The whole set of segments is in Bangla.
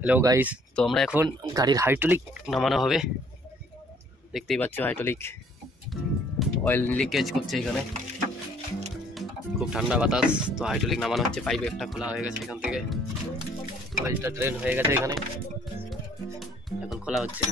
হ্যালো গাইস, তো আমরা এখন গাড়ির হাইড্রোলিক নামানো হবে। দেখতেই পাচ্ছ হাইড্রোলিক অয়েল লিকেজ করছে এখানে, খুব ঠান্ডা বাতাস। তো হাইড্রোলিক নামানো হচ্ছে, পাইপ একটা খোলা হয়ে গেছে এখান থেকে, অয়েলটা ড্রেন হয়ে গেছে এখানে, এখন খোলা হচ্ছে।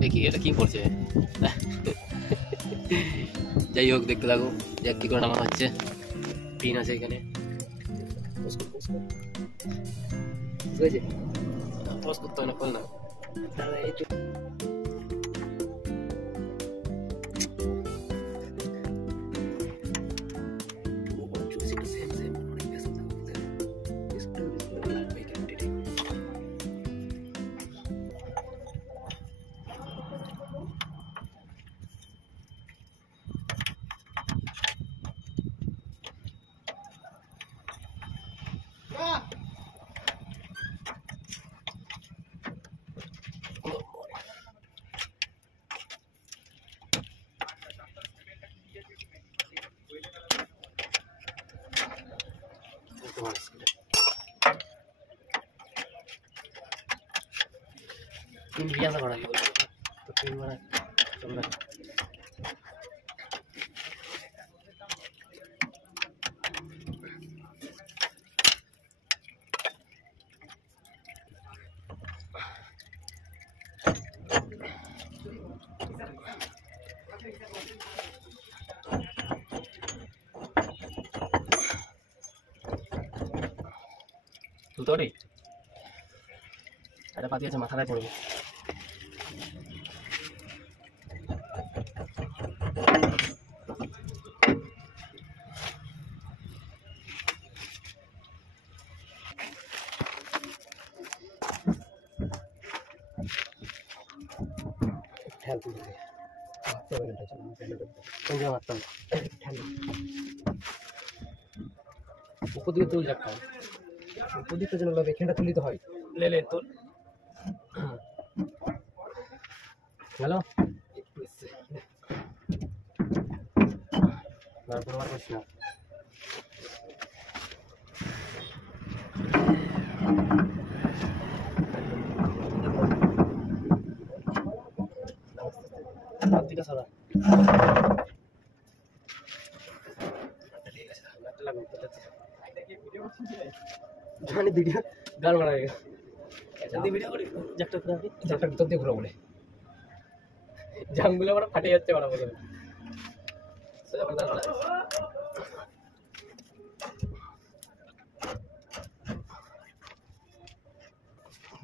দেখি এটা কি করছে। যাই হোক, দেখতে থাকো যে কি করে নামানো হচ্ছে। পিন আছে এখানে, করতে হয় না, খোল না। तीन भैया से बड़ा तो तीन बड़ा चल रहा है। तू तो नहीं अरे पाती है माथा चाहिए। উপদিকে তুল রাখা উপদিকে জন্য লাগবে, এখানটা তুলিতে হয়। ले ले তুল। হ্যালো, ব্যবহার করছি না। ঠিক আছে দাদা, জানি ভিডিও গান মারা গেছে। জলদি ভিডিও করি, জ্যাকটা করে আপনি জ্যাকটা ভিতর দিয়ে ঘুরে বলে জামগুলো বড় ফাটে যাচ্ছে বড় বড়।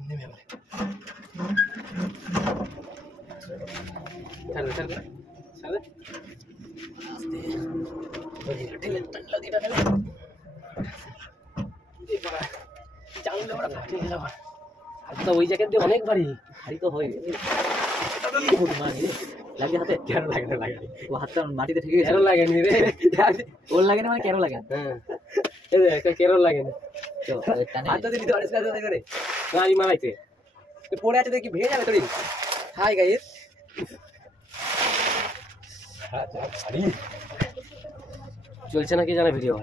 নেমে বলে চল চল চল আস্তে ওই ঠেলে টানলা দিটা ঠেলে এই বড় জামগুলো বড় ফাটে গেল। আচ্ছা ওই জায়গা দিয়ে অনেক ভারী ভারী তো হয় লাগে হাতে। কেন লাগে না? লাগে ও হাতটা মাটিতে ঠেকে গেছে। কেন লাগেনি রে? ওর লাগে না মানে কেন লাগে? হ্যাঁ এই কেন লাগে না? তো হাতটা দিয়ে দিতে পারিস কাজ করে গাড়ি মারাইতে পড়ে আছে দেখি ভেঙে যাবে তোরি। হাই গাইস, চলছে না কি জানে ভিডিও।